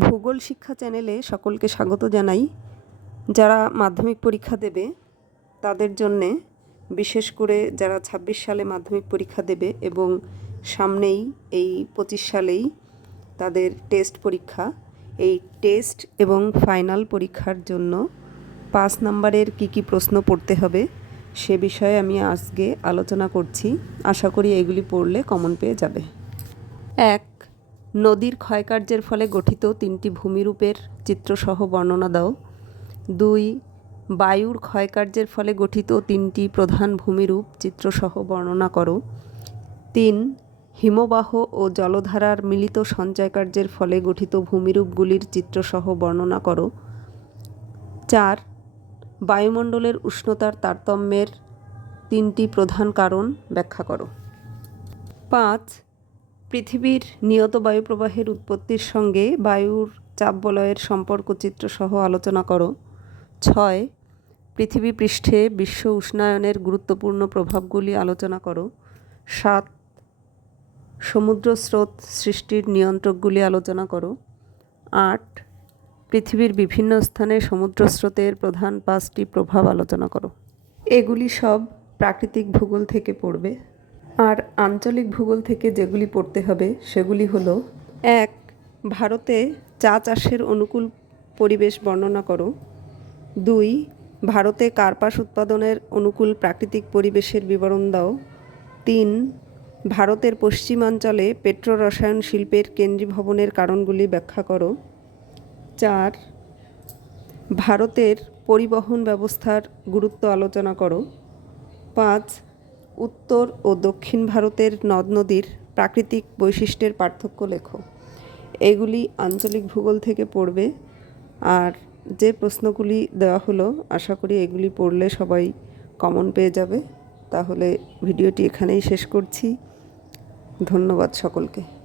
ভূগোল শিক্ষা চ্যানেলে সকলকে স্বাগত জানাই। যারা মাধ্যমিক পরীক্ষা দেবে, তাদের জন্যে বিশেষ করে যারা ছাব্বিশ সালে মাধ্যমিক পরীক্ষা দেবে এবং সামনেই এই পঁচিশ সালেই তাদের টেস্ট পরীক্ষা, এই টেস্ট এবং ফাইনাল পরীক্ষার জন্য পাঁচ নাম্বারের কী কী প্রশ্ন পড়তে হবে, সে বিষয়ে আমি আজকে আলোচনা করছি। আশা করি এগুলি পড়লে কমন পেয়ে যাবে। এক নদীর ক্ষয়কার্যের ফলে গঠিত তিনটি ভূমিরূপের চিত্রসহ বর্ণনা দাও। দুই, বায়ুর ক্ষয়কার্যের ফলে গঠিত তিনটি প্রধান ভূমিরূপ চিত্রসহ বর্ণনা করো। তিন, হিমবাহ ও জলধারার মিলিত সঞ্চয়কার্যের ফলে গঠিত ভূমিরূপগুলির চিত্রসহ বর্ণনা করো। চার, বায়ুমণ্ডলের উষ্ণতার তারতম্যের তিনটি প্রধান কারণ ব্যাখ্যা করো। পাঁচ পৃথিবীর নিয়ত বায়ুপ্রবাহের উৎপত্তির সঙ্গে বায়ুর চাপ বলয়ের সম্পর্ক চিত্রসহ আলোচনা করো। ছয়, পৃথিবী পৃষ্ঠে বিশ্ব উষ্ণায়নের গুরুত্বপূর্ণ প্রভাবগুলি আলোচনা করো। সাত, সমুদ্র স্রোত সৃষ্টির নিয়ন্ত্রকগুলি আলোচনা করো। আট, পৃথিবীর বিভিন্ন স্থানে সমুদ্র স্রোতের প্রধান পাঁচটি প্রভাব আলোচনা করো। এগুলি সব প্রাকৃতিক ভূগোল থেকে পড়বে। আর আঞ্চলিক ভূগোল থেকে যেগুলি পড়তে হবে, সেগুলি হলো, এক, ভারতে চা চাষের অনুকূল পরিবেশ বর্ণনা করো। দুই, ভারতে কার্পাস উৎপাদনের অনুকূল প্রাকৃতিক পরিবেশের বিবরণ দাও। তিন, ভারতের পশ্চিমাঞ্চলে পেট্রো রসায়ন শিল্পের কেন্দ্রীভবনের কারণগুলি ব্যাখ্যা করো। চার, ভারতের পরিবহন ব্যবস্থার গুরুত্ব আলোচনা করো। পাঁচ উত্তর ও দক্ষিণ ভারতের নদ নদীর প্রাকৃতিক বৈশিষ্ট্যের পার্থক্য লেখো। এগুলি আঞ্চলিক ভূগোল থেকে পড়বে। আর যে প্রশ্নগুলি দেওয়া হলো, আশা করি এগুলি পড়লে সবাই কমন পেয়ে যাবে। তাহলে ভিডিওটি এখানেই শেষ করছি। ধন্যবাদ সকলকে।